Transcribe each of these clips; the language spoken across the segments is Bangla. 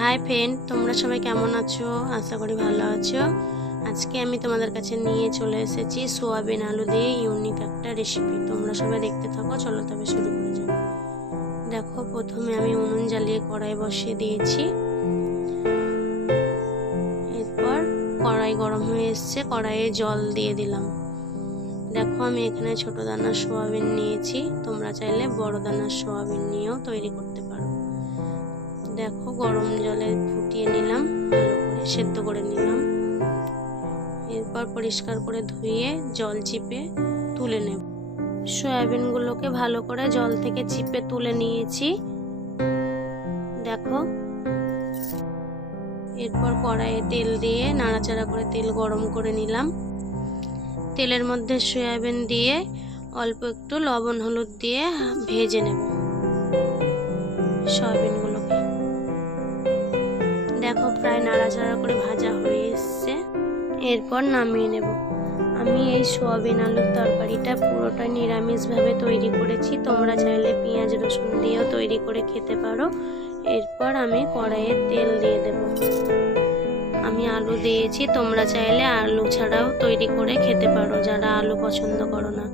হাই ফ্রেন্ড, তোমরা সবাই কেমন আছো? আশা করি ভালো আছো। আজকে আমি তোমাদের কাছে নিয়ে চলে এসেছি সোয়াবিন আলু দিয়ে ইউনিক একটা রেসিপি। তোমরা সবাই দেখতে থাকো। চলো তবে শুরু করে যাও। দেখো, প্রথমে আমি উনুন জ্বালিয়ে কড়াই বসিয়ে দিয়েছি। এরপর কড়াই গরম হয়ে এসছে, কড়াইয়ে জল দিয়ে দিলাম। দেখো, আমি এখানে ছোট দানার সোয়াবিন নিয়েছি। তোমরা চাইলে বড় দানার সোয়াবিন নিয়েও তৈরি করতে পারো। দেখো, গরম জলে ফুটিয়ে নিলাম, ভালো করে সেদ্ধ করে নিলাম। এরপর পরিষ্কার করে ধুয়ে জল চিপে তুলে নেব। সয়াবিনগুলোকে ভালো করে জল থেকে চিপে তুলে নিয়েছি। দেখো, এরপর কড়াইয়ে তেল দিয়ে নাড়াচাড়া করে তেল গরম করে নিলাম। তেলের মধ্যে সয়াবিন দিয়ে অল্প একটু লবণ হলুদ দিয়ে ভেজে নেব সয়াবিনগুলোকে। দেখো, প্রায় নাড়াচাড়া করে ভাজা হয়ে এসছে। এরপর নামিয়ে নেব। আমি এই সোয়াবিন আলুর তরকারিটা পুরোটা নিরামিষভাবে তৈরি করেছি। তোমরা চাইলে পেঁয়াজ রসুন দিয়েও তৈরি করে খেতে পারো। এরপর আমি কড়াইয়ে তেল দিয়ে দেব। আমি আলু দিয়েছি, তোমরা চাইলে আলু ছাড়াও তৈরি করে খেতে পারো, যারা আলু পছন্দ করো না।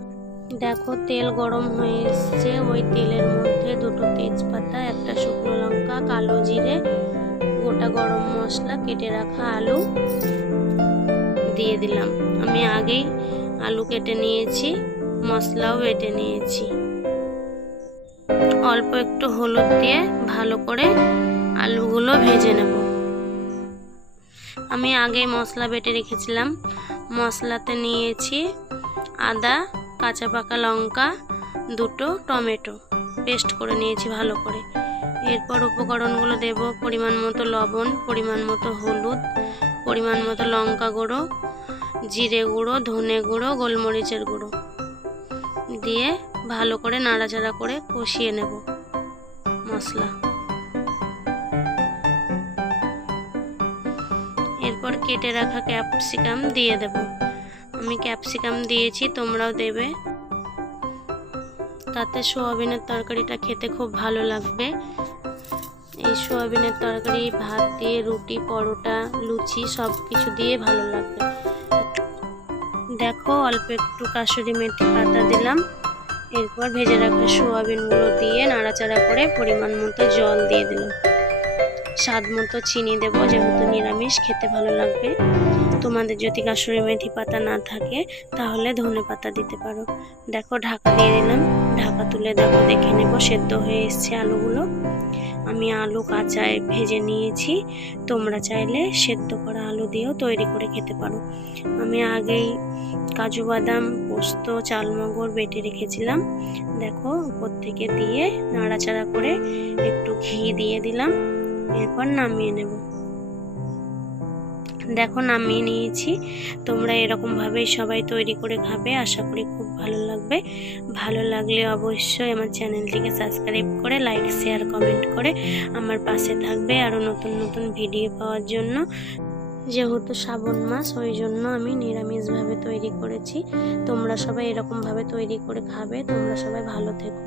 দেখো, তেল গরম হয়ে এসছে। ওই তেলের মধ্যে দুটো তেজপাতা, একটা শুকনো লঙ্কা, কালো জিরে, গোটা গরম মশলা, কেটে রাখা আলু দিয়ে দিলাম। আমি আগেই আলু কেটে নিয়েছি, মশলাও বেটে নিয়েছি। অল্প একটু হলুদ দিয়ে ভালো করে আলুগুলো ভেজে নেব। আমি আগেই মশলা বেটে রেখেছিলাম। মশলাতে নিয়েছি আদা, কাঁচা পাকা লঙ্কা, দুটো টমেটো পেস্ট করে নিয়েছি ভালো করে। এরপর উপকরণগুলো দেব। পরিমাণ মতো লবণ, পরিমাণ মতো হলুদ, পরিমাণ মতো লঙ্কা গুঁড়ো, জিরে গুঁড়ো, ধনে গুঁড়ো, গোলমরিচের গুঁড়ো দিয়ে ভালো করে নাড়াচাড়া করে কষিয়ে নেব মশলা। এরপর কেটে রাখা ক্যাপসিকাম দিয়ে দেব। আমি ক্যাপসিকাম দিয়েছি, তোমরাও দেবে। তাতে সোয়াবিনের তরকারিটা খেতে খুব ভালো লাগবে। এই সোয়াবিনের তরকারি ভাত দিয়ে, রুটি, পরোটা, লুচি সব কিছু দিয়ে ভালো লাগবে। দেখো, অল্প একটু কাসুরি মেথি পাতা দিলাম। এরপর ভেজে রাখা সোয়াবিনগুলো দিয়ে নাড়াচাড়া করে পরিমাণ মতো জল দিয়ে দিলাম। স্বাদ মতো চিনি দেবো, যেহেতু নিরামিষ খেতে ভালো লাগবে। তোমাদের যদি কাসুরি মেথি পাতা না থাকে তাহলে ধনে পাতা দিতে পারো। দেখো, ঢাকা দিয়ে দিলাম। ঢাকা তুলে দেখো, দেখে নেব সেদ্ধ হয়ে এসছে আলুগুলো। আমি আলু কাঁচায় ভেজে নিয়েছি। তোমরা চাইলে সেদ্ধ করা আলু দিয়েও তৈরি করে খেতে পারো। আমি আগেই কাজু বাদাম, পোস্ত, চালমগর বেটে রেখেছিলাম। দেখো, উপর থেকে দিয়ে নাড়াচাড়া করে একটু ঘি দিয়ে দিলাম। এরপর নামিয়ে নেব। দেখো, নামিয়ে নিয়েছি। তোমরা এরকমভাবেই সবাই তৈরি করে খাবে, আশা করি খুব ভালো লাগবে। ভালো লাগলে অবশ্যই আমার চ্যানেলটিকে সাবস্ক্রাইব করে লাইক, শেয়ার, কমেন্ট করে আমার পাশে থাকবে আরও নতুন নতুন ভিডিও পাওয়ার জন্য। যেহেতু শ্রাবণ মাস, ওই জন্য আমি নিরামিষভাবে তৈরি করেছি। তোমরা সবাই এরকমভাবে তৈরি করে খাবে। তোমরা সবাই ভালো থেকো।